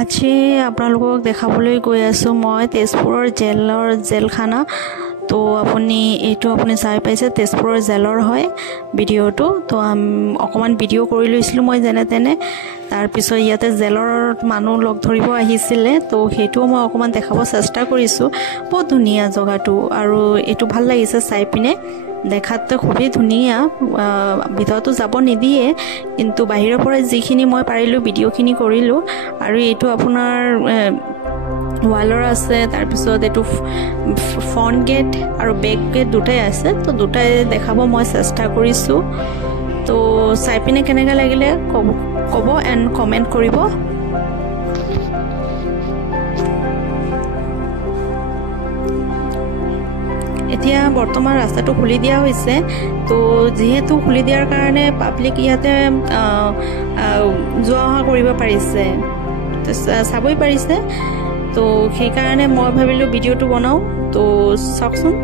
আজি আপোনালোকক দেখাবলৈ গৈ আছোঁ মই তেজপুৰৰ জেলখানা। তো আপুনি চাই পাইছে তেজপুৰৰ জেলৰ হয় ভিডিঅ'টো। তো অকণমান ভিডিঅ' কৰি লৈছিলোঁ মই যেনে তেনে। তাৰপিছত ইয়াতে জেলৰ মানুহ লগ ধৰিব আহিছিলে, তো সেইটোও মই অকণমান দেখাব চেষ্টা কৰিছোঁ। বহুত ধুনীয়া জেগাটো আৰু এইটো ভাল লাগিছে চাই পিনে। দেখাত খুবেই ধুনীয়া, ভিতৰতো যাব নিদিয়ে, কিন্তু বাহিৰৰ পৰা যিখিনি মই পাৰিলোঁ ভিডিঅ'খিনি কৰিলোঁ। আৰু এইটো আপোনাৰ ৱালৰ আছে, তাৰপিছত এইটো ফ্ৰণ্ট গেট আৰু বেক গেট দুটাই আছে। তো দুটাই দেখাব মই চেষ্টা কৰিছোঁ। তো চাই পিনে কেনেকৈ লাগিলে ক'ব এণ্ড কমেণ্ট কৰিব। এতিয়া বৰ্তমান ৰাস্তাটো খুলি দিয়া হৈছে। তো যিহেতু খুলি দিয়াৰ কাৰণে পাব্লিক ইয়াতে যোৱা অহা কৰিব পাৰিছে, চাবই পাৰিছে। তো সেইকাৰণে মই ভাবিলোঁ ভিডিঅ'টো বনাওঁ। তো চাওকচোন।